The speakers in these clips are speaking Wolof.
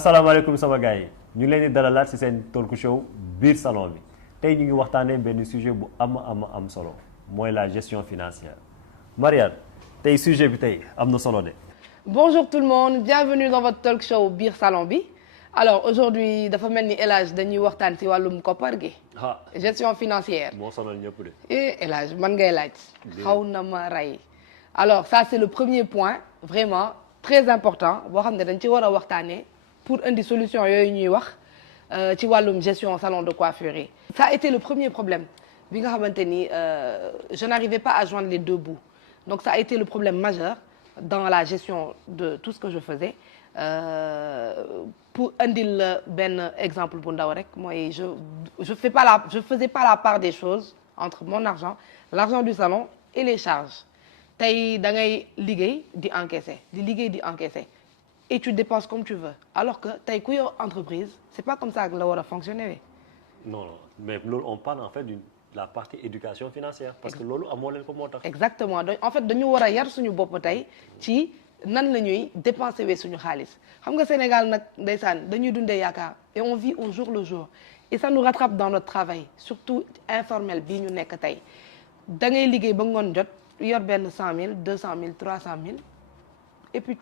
asalaamaaleykum sama gars yi ñu leen di dalalaat ci seen talk show biir salon bi tey ñu ngi waxtaanee benn sujet bu am solo mooy la gestion financière Marianne tey sujet bi tey am na solo de. Bonjour tout le monde, bienvenue dans votre talk show biir salon bi alors aujourd'hui dafa mel ni El Hadj dañuy waxtaan ci wàllum koppar gi. Gestion financière. moo sonal ñëpp de. El Hadj man ngay laaj. xaw na ma rey. alors ça c'est le premier point vraiment très important boo xam ne dañ ci war a waxtaanee pour indi solution yooyu ñuy wax ci wàllum gestion salon de coiffure yi. ça a été le premier problème bi nga xamante ni je n'arrivais pas à joindre les deux bouts donc ça a été le problème majeur dans la gestion de tout ce que je faisais pour indil la benn exemple bu ndaw rek mooy je faisais pas la part des choses entre mon argent l'argent du salon et les charges tey da ngay liggéey di encaisser et tu dépenses comme tu veux alors que tey ku yor entreprise c'est pas comme ça que la war a fonctionner. non mais loolu on parle en fait de la partie éducation financière parce que loolu amoo leen ko moo tax. exactement donc en fait dañu war a yar suñu bopp tey ci nan la ñuy dépenser wee suñu xaalis xam nga Sénégal nag ndeysaan dañuy dundee yaakaar et on vit au jour le jour et ça nous rattrape dans notre travail surtout informel bii ñu nekk tey da ngay liggéey ba ngoon jot yor benn 100 000 200 000 300 000 et puis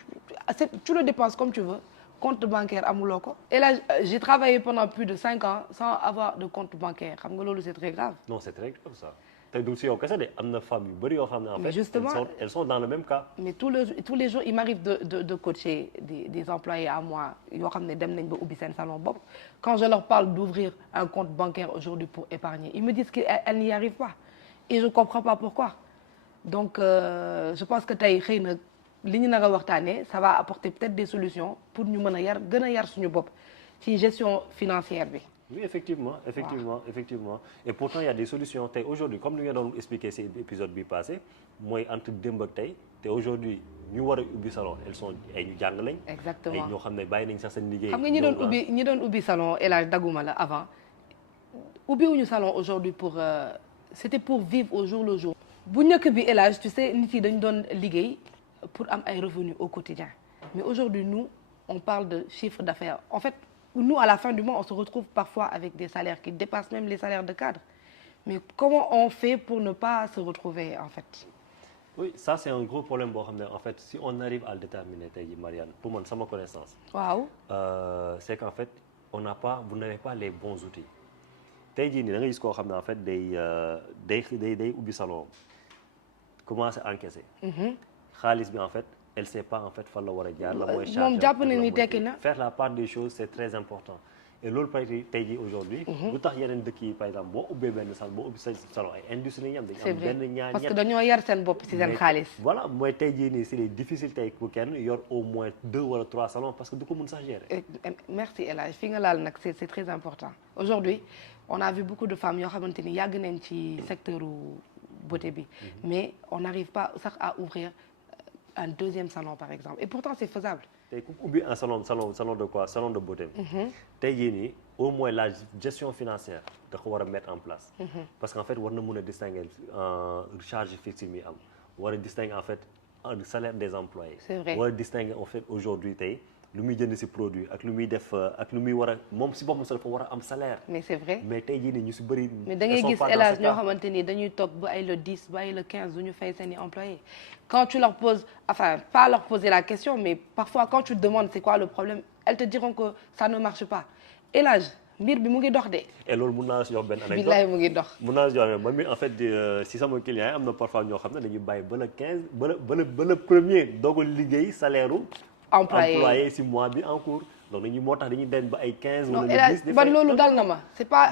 tu le dépenses comme tu veux compte bancaire amuloo ko et là j'ai travaillé pendant plus de 5 ans sans avoir de compte bancaire xam nga loolu c'est très grave. non c'est très grave ça. te du si yow kese de am na femmes yu bëri yoo xam ne en fait justement elles sont dans le même cas. mais tous les jours il m'arrive de coacher des employés à moi yoo xam ne dem nañ ba ubbi seen salon bopp quand je leur parle d'ouvrir un compte bancaire aujourd'hui pour épargner ils me disent qu'elles n'y arrivent pas et je comprends pas pourquoi donc je pense que tey xëy na li ñu nar a waxtaanee ça va apporter peut-être des solutions pour ñu mën a gën a yar suñu bopp ci gestion financière bi. oui effectivement et pourtant il y a des solutions tey aujourd'hui comme ni nga doon expliquer ci épisode bi passé mooy entre démb ak tey te aujourd'hui ñu war a ubbi salon elles sont ay ñu jàng lañ. exactement ay ñoo xam ne bàyyi nañ sax seen liggéey. xam nga ñi doon ubbi salon El Hadj dagguma la avant ubbiwuñu salon aujourd'hui c'était pour vivre au jour le jour. bu njëkk bi El Hadj tu sais nit yi dañu doon liggéey pour am ay revenus au quotidien mais aujourd'hui nous on parle de chiffre d'affaires en fait. Nous, à la fin du mois, on se retrouve parfois avec des salaires qui dépassent même les salaires de cadre. Mais comment on fait pour ne pas se retrouver, en fait? Oui, ça, c'est un gros problème. En fait, si on arrive à le déterminer, Marianne, pour moi, c'est ma connaissance. Wow. C'est qu'en fait, vous n'avez pas les bons outils. En fait, des salon commence à encaisser. Khalis, en fait, elle sait pas en fait fan la war a jaar la mooy charge faire la part des choses c'est très important et loolu tey jii aujourd'hui lu tax yeneen dëkk yi par exemple boo ubbee benn salon boo ubbi sa salon ay industrie lañu am dañu am benn ñaar parce que dañoo yar seen bopp ci seen xaalis voilà mooy tey jii nii c'est difficile tey ku kenn yor au moins 2 wala 3 salons parce que du ko mën sax gérer. merci El Hadj fi nga laal nag c'est très important aujourd'hui on a vu beaucoup de femmes yoo xamante ni yàgg nañ ci secteur beauté bi mais on n'arrive pas sax à ouvrir un deuxième salon par exemple et pourtant c'est faisable. tey ku ubbi un salon de quoi salon de beauté. tey jii nii au moins la gestion financière da ko war a mettre en place. parce qu'en fait war na mën a distinguer charge fixe yi muy am war a distinguer en fait le salaire des employés. c'est vrai war a distinguer en fait aujourd'hui tey lu muy jënd ci produit ak lu muy def ak lu muy war a moom ci boppam sa dafa war a am salaire. mais c'est vrai mais tey jii nii ñu ci bëri. mais da ngay gis El Hadj ñoo xamante ni dañuy toog ba ay le 10 ba ay le 15 du ñu fay seeni employés quand tu leur poses enfin pas leur poser la question mais parfois quand tu te demandes c'est quoi le problème elles te diront que ça ne marche pas El Hadj mbir bi mu ngi dox de. et loolu mun naa la si jox benn anecdote billaay mu ngi dox. mun naa la si jox man mi en fait si sama client yi am na parfois ñoo xam ne dañuy bàyyi ba le 15 ba le premier doog a liggéey salaire employé si mois bi en cours donc moo tax dañuy dem ba ay 15 wala le 10 ban loolu dal na ma c'est pas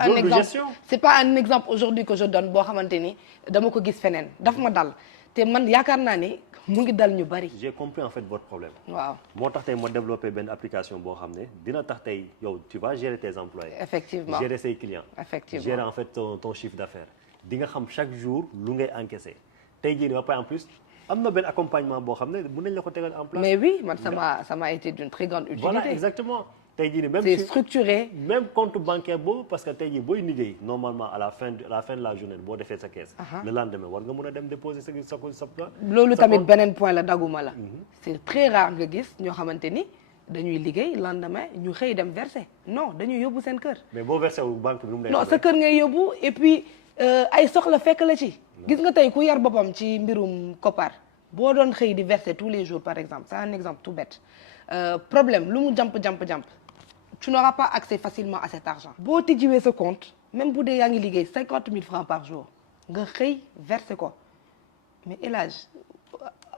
un exemple aujourd'hui que je donne boo xamante ni dama ko gis feneen daf ma dal te man yaakaar naa ni mu ngi dal ñu bari. j'ai compris en fait votre problème. waaw moo tax tey ma développé benn application boo xam ne dina tax tey yow tu vas gérer tes employés. effectivement gérer say clients. effectivement gérer en fait ton chiffre d'affaires di nga xam chaque jour lu ngay encaisser tey jii nii ba pare en plus. am na benn accompagnement boo xam ne mën nañ la ko tegal en place. mais oui man ça m'a été d'une très grande utilité. voilà exactement tey jii nii même c'est structuré. même compte bancaire boobu parce que tey jii booy liggéey normalement à la fin de la journée boo defee sa caisse. le lendemain war nga mën a dem déposer sa loolu tamit beneen point la daguma la. c'est très rare nga gis ñoo xamante ni dañuy liggéey lendemain ñu xëy dem verser non dañuy yóbbu seen kër. mais boo versé wu banque bi nu mu lay non sa kër ngay yóbbu et puis ay soxla fekk la ci. gis nga tey ku yar boppam ci mbirum koppar boo doon xëy di verser tous les jours par exemple c'est un exemple tout bête problème lu mu jàmp tu n'auras pas accès facilement à cet argent. boo tijjiwee sa compte même bu dee yaa ngi liggéey 50 000 francs par jour nga xëy verser ko mais El Hadj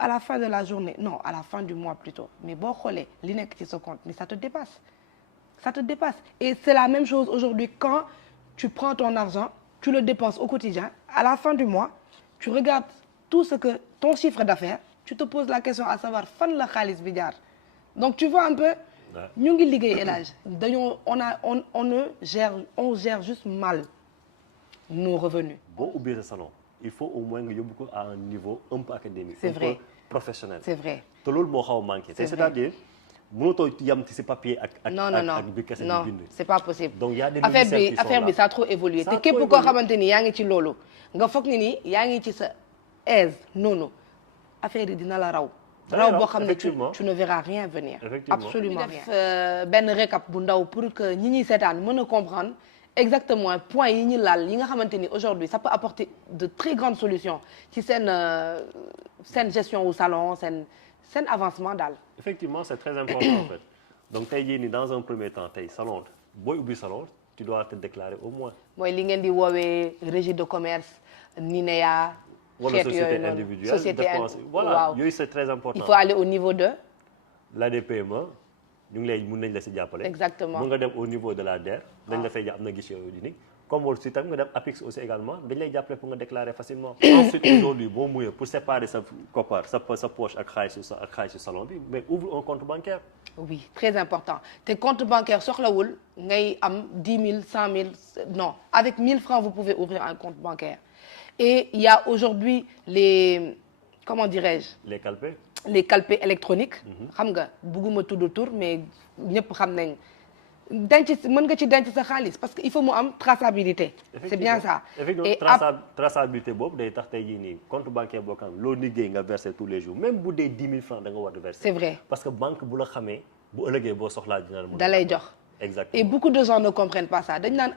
à la fin de la journée non à la fin du mois plutôt mais boo xoolee li nekk ci sa compte mais ça te dépasse et c'est la même chose aujourd'hui quand tu prends ton argent tu le dépenses au quotidien à la fin du mois tu regardes tout ce que ton chiffre d'affaires tu te poses la question à savoir fan la xaalis bi jaar donc tu vois un peu ñu ngi liggéey El Hadj dañoo on gère juste mal nos revenus. boo ubbee sa salon il faut au moins nga yóbbu ko à un niveau un peu académique. c'est vrai un peu professionnel. c'est vrai te loolu moo xaw a manqué. c'est-à-dire mënatoo yam ci papier ak non bi kese di bind. c'est pas possible. donc y a des affaire bi ça a trop évolué te képp koo xamante ni yaa ngi ci loolu nga foog ni yaa ngi ci sa aise noonu affaire yi dina la raw. boo xam ne tu ne verras rien venir. absolument rien. def benn récap bu ndaw pour que ñi ñuy seetaan mën a comprendre exactement point yi ñu laal yi nga xamante ni aujourd'hui ça peut apporter de très grandes solutions ci seen gestion au salon seen avancement daal. effectivement c'est très important en fait donc tey jii nii dans un premier temps tey salon booy ubbi salon tu dois te déclarer au moins. mooy li ngeen di woowee registre de commerce NINEA. wala société individuelle voilà yooyu c'est très important. il faut aller au niveau de. l'ADPME ñu ngi lay mën nañ la si jàppale. exactement mën nga dem au niveau de la DER. dañ la fay am na guichet unique. comme aussi tam nga dem APIX aussi également dañ lay jàppale pour nga déclarer facilement. ensuite aujourd'hui boo muyee pour séparer sa koppar sa poche ak xaalisu salon bi mais ouvre un compte bancaire. oui très important te compte bancaire soxlawul ngay am 10 000 100 000 non avec 1000 francs vous pouvez ouvrir un compte bancaire et il y a aujourd'hui comment dirais-je. les calpés électroniques. xam nga bugguma tudd tur mais ñëpp xam nañ mën nga ci denc sa xaalis parce que il faut mu am traçabilité. c'est bien ça. effectivement traçabilité boobu day tax tey jii nii compte bancaire boo xam loo liggéey nga verser tous les jours même bu dee 10 000 francs da nga war a verser. c'est vrai parce que banque bu la xamee bu ëllëgee boo soxlaa dina la mën da lay jox. exactement et beaucoup de gens ne comprennent pas ça dañ naan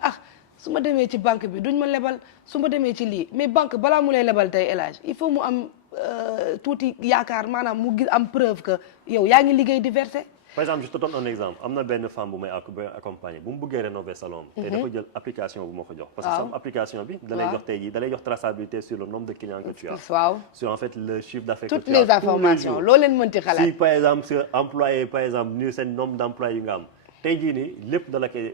su ma demee ci banque bi duñ ma lebal su ma demee ci lii mais banque balaa mu lay lebal tey El Hadj il faut mu am tuuti yaakaar maanaam mu gis am preuve que yow yaa ngi liggéey di verser. par exemple je te donne un exemple am na benn femme bu may accompagner bu mu bëggee rénover salon te dafa jël application bu ma ko jox. parce que sama application bi. da lay jox tey jii da lay jox traçabilité sur le nombre de clients que tu as. waaw sur en fait le chiffre d'affaires toutes les informations loo leen mënti xalaat. si par exemple ce employé par exemple ni seen nombre d'employés yi nga am tey jii nii lépp da la koy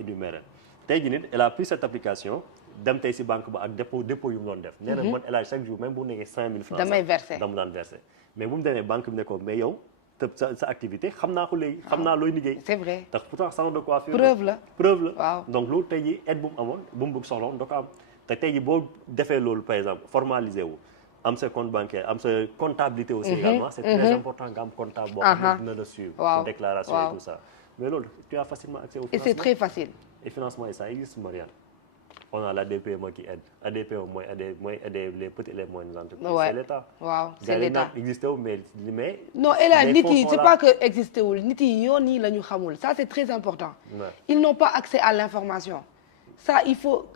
énumérer tey jii nii elle a pris cette application. dem tey si banque ba ak dépôt yu mu doon def. nee na man El Hadj chaque jour même bu nekkee 5000 francs. damay verser dama daan verser mais bu mu demee banque bi ne ko mais yow sa activité xam naa ko léegi. xam naa looy liggéey. c'est vrai tax pourtant salon de coiffure. preuve la waaw donc loolu tey jii aide bu mu amoon bu mu bëgg soxla da ko am te tey jii boo defee loolu par exemple formalisé wu am sa compte bancaire am sa comptabilité aussi également. c'est très important nga am comptable boo xam ne dina la suivre. waaw déclaration et tout ça mais loolu tu as facilement accès au financement. et c'est très facile. et financement et ça existe Marianne. on a l'ADPME qui aide ADPME mooy aider les petites et les moyennes entreprises. Ouais. c'est l'État. waaw c'est l'État existé wu mais non El Hadj nit yi c'est pas que existé wul nit yi yoon yi la ñu xamul ça c'est très important. Ouais. Ils n'ont pas accès à l'information. Ça il faut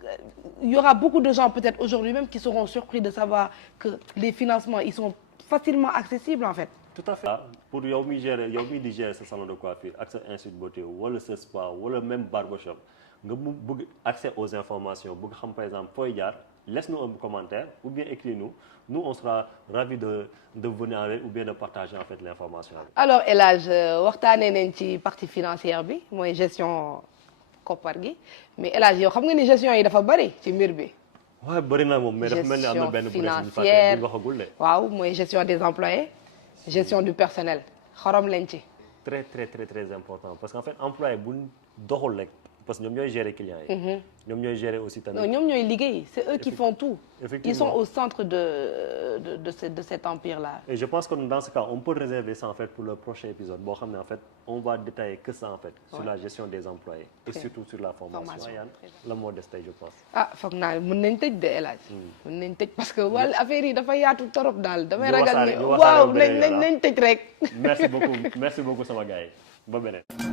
il y aura beaucoup de gens peut-être aujourd'hui même qui seront surpris de savoir que les financements ils sont facilement accessibles en fait. tout à fait pour yow mi di gérer sa salon de coiffure ak sa institut de beauté wala sa spa wala même barbershop nga bëgg accès aux informations bëgg xam par exemple fooy jaar laisse-nous un commentaire ou bien écris-nous on sera ravis de venir en ou bien de partager en fait l'information. alors El Hadj waxtaanee nañ ci partie financière bi mooy gestion koppar gi mais El Hadj yow xam nga ni gestion yi dafa bari ci mbir bi. waaw bari na moom mais dafa mel ni am na benn financière bu waxagul de. waaw mooy gestion des employés gestion du personnel xorom lañ ci. très très très très important parce qu'en fait employé bu doxul rek parce que ñoom ñooy gérer clients yi. ñoom ñooy gérer aussi tamit. non ñoom ñooy liggéey c'est eux qui font tout. Effectivement. Ils sont au centre de cet empire là. Et je pense que dans ce cas on peut réserver ça en fait pour le prochain épisode boo xam ne en fait on va détailler que ça en fait. Sur la gestion des employés. Et surtout sur la formation. Yann la moo des tey je pense. ah foog naa mën nañ tëj de El Hadj. mën nañ tëj parce que wala affaire yi dafa yaatu torop daal. damay ragal ne waaw nañ tëj rek. merci beaucoup sama gars yi ba beneen.